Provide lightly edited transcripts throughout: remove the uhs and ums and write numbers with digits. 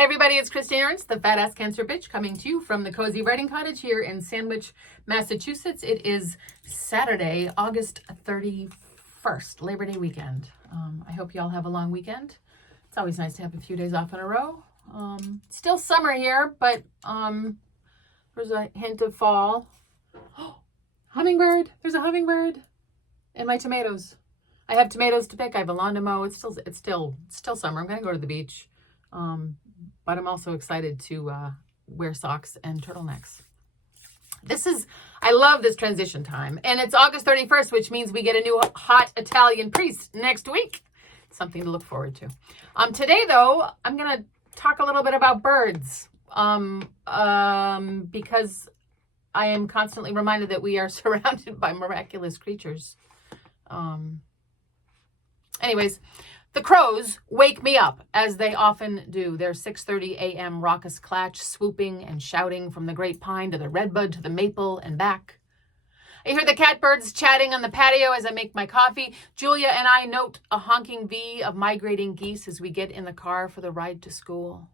Hey everybody, it's Christine Ernst, the Fat Ass Cancer Bitch, coming to you from the Cozy Writing Cottage here in Sandwich, Massachusetts. It is Saturday, August 31st, Labor Day weekend. I hope you all have a long weekend. It's always nice to have a few days off in a row. Still summer here, but there's a hint of fall. Hummingbird! There's a hummingbird in my tomatoes. I have tomatoes to pick. I have a lawn to mow. It's still summer. I'm gonna go to the beach. But I'm also excited to wear socks and turtlenecks. I love this transition time. And it's August 31st, which means we get a new hot Italian priest next week. Something to look forward to. Today, though, I'm going to talk a little bit about birds. Because I am constantly reminded that we are surrounded by miraculous creatures. Anyways, the crows wake me up, as they often do. Their 6:30 a.m. raucous clatch, swooping and shouting from the great pine to the redbud to the maple and back. I hear the catbirds chatting on the patio as I make my coffee. Julia and I note a honking V of migrating geese as we get in the car for the ride to school.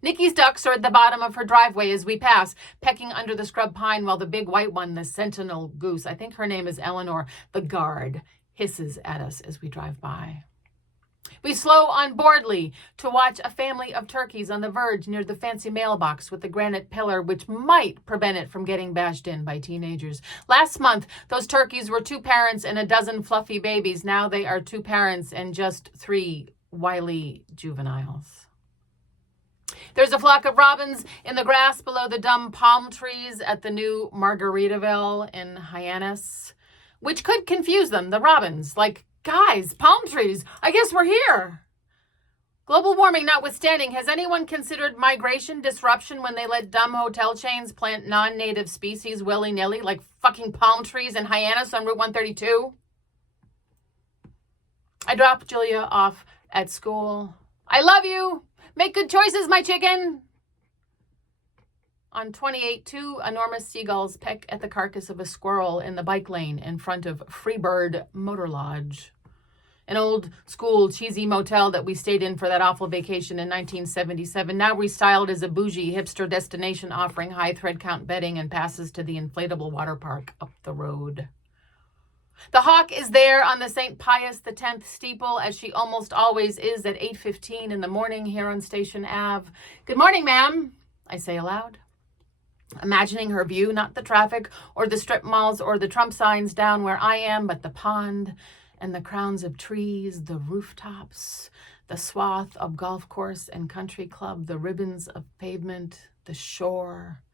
Nikki's ducks are at the bottom of her driveway as we pass, pecking under the scrub pine, while the big white one, the sentinel goose, I think her name is Eleanor, the guard, hisses at us as we drive by. We slow on boardly to watch a family of turkeys on the verge near the fancy mailbox with the granite pillar, which might prevent it from getting bashed in by teenagers. Last month, those turkeys were 2 parents and a dozen fluffy babies. Now they are 2 parents and just 3 wily juveniles. There's a flock of robins in the grass below the dumb palm trees at the new Margaritaville in Hyannis, which could confuse them, the robins, like, guys, palm trees, I guess we're here. Global warming notwithstanding, has anyone considered migration disruption when they let dumb hotel chains plant non-native species willy-nilly, like fucking palm trees in Hyannis on Route 132? I dropped Julia off at school. I love you. Make good choices, my chicken. On 28, 2 enormous seagulls peck at the carcass of a squirrel in the bike lane in front of Freebird Motor Lodge, an old school cheesy motel that we stayed in for that awful vacation in 1977, now restyled as a bougie hipster destination offering high thread count bedding and passes to the inflatable water park up the road. The hawk is there on the St. Pius X steeple, as she almost always is at 8:15 in the morning here on Station Ave. Good morning, ma'am, I say aloud, imagining her view, not the traffic or the strip malls or the Trump signs down where I am, but the pond and the crowns of trees, the rooftops, the swath of golf course and country club, the ribbons of pavement, the shore,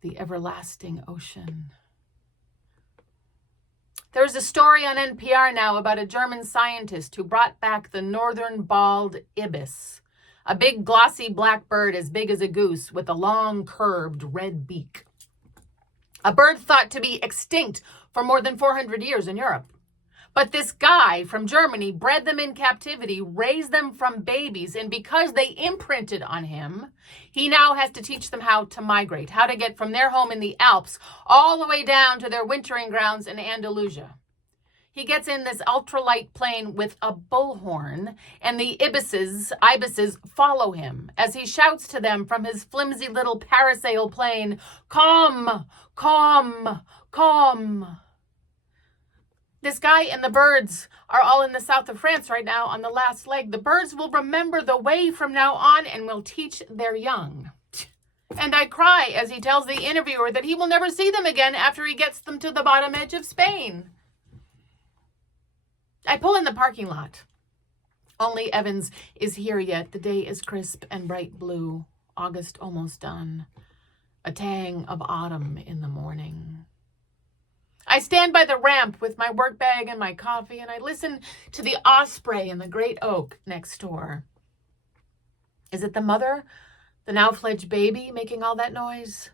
the everlasting ocean. There's a story on NPR now about a German scientist who brought back the northern bald ibis, a big glossy black bird as big as a goose with a long curved red beak. A bird thought to be extinct for more than 400 years in Europe. But this guy from Germany bred them in captivity, raised them from babies, and because they imprinted on him, he now has to teach them how to migrate, how to get from their home in the Alps all the way down to their wintering grounds in Andalusia. He gets in this ultralight plane with a bullhorn, and the ibises follow him as he shouts to them from his flimsy little parasail plane, "Come, come, come." This guy and the birds are all in the south of France right now on the last leg. The birds will remember the way from now on and will teach their young. And I cry as he tells the interviewer that he will never see them again after he gets them to the bottom edge of Spain. I pull in the parking lot. Only Evans is here yet. The day is crisp and bright blue. August almost done. A tang of autumn in the morning. I stand by the ramp with my work bag and my coffee, and I listen to the osprey in the great oak next door. Is it the mother, the now-fledged baby, making all that noise?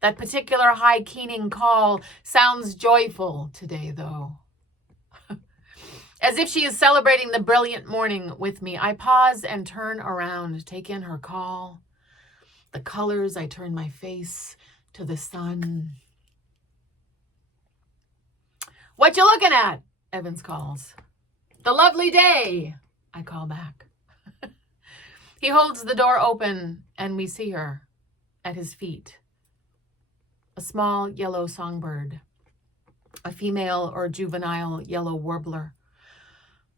That particular high keening call sounds joyful today, though. As if she is celebrating the brilliant morning with me, I pause and turn around, take in her call. The colors, I turn my face to the sun. "What you looking at?" Evans calls. "The lovely day," I call back. He holds the door open, and we see her at his feet. A small yellow songbird, a female or juvenile yellow warbler.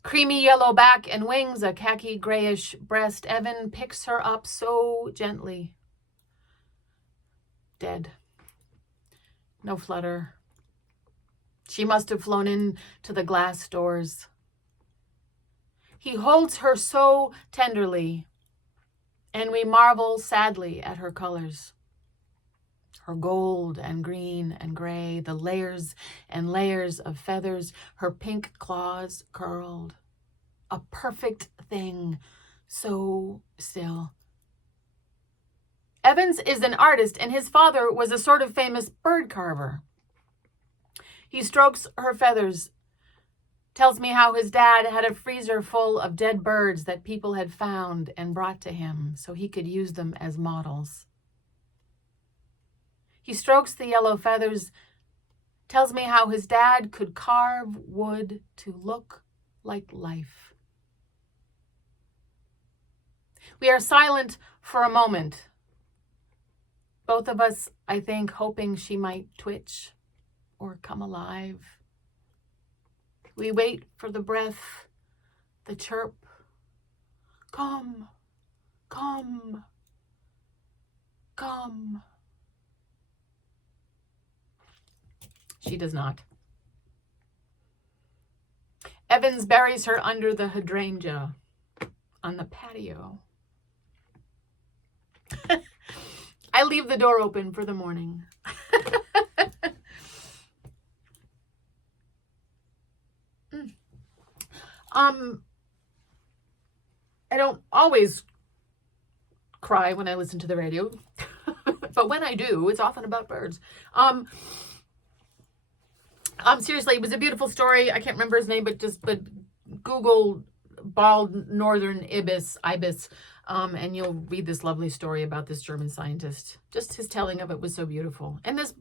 Creamy yellow back and wings, a khaki grayish breast. Evan picks her up so gently. Dead. No flutter. She must have flown in to the glass doors. He holds her so tenderly, and we marvel sadly at her colors. Her gold and green and gray, the layers and layers of feathers, her pink claws curled. A perfect thing, so still. Evans is an artist, and his father was a sort of famous bird carver. He strokes her feathers, tells me how his dad had a freezer full of dead birds that people had found and brought to him so he could use them as models. He strokes the yellow feathers, tells me how his dad could carve wood to look like life. We are silent for a moment. Both of us, I think, hoping she might twitch or come alive. We wait for the breath, the chirp. Come, come, come. She does not. Evans buries her under the hydrangea on the patio. I leave the door open for the morning. I don't always cry when I listen to the radio, but when I do, it's often about birds. Seriously, it was a beautiful story. I can't remember his name, but Google bald northern ibis, and you'll read this lovely story about this German scientist. Just his telling of it was so beautiful. And this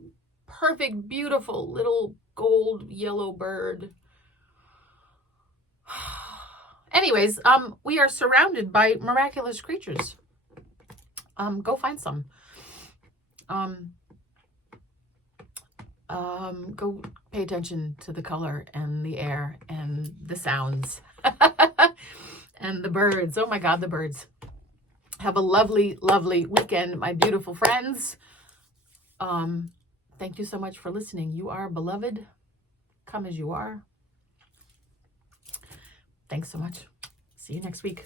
perfect, beautiful little gold yellow bird. Anyways, we are surrounded by miraculous creatures. Go find some. Go pay attention to the color and the air and the sounds and the birds. Oh my God, the birds. Have a lovely, lovely weekend, my beautiful friends. Thank you so much for listening. You are beloved. Come as you are. Thanks so much. See you next week.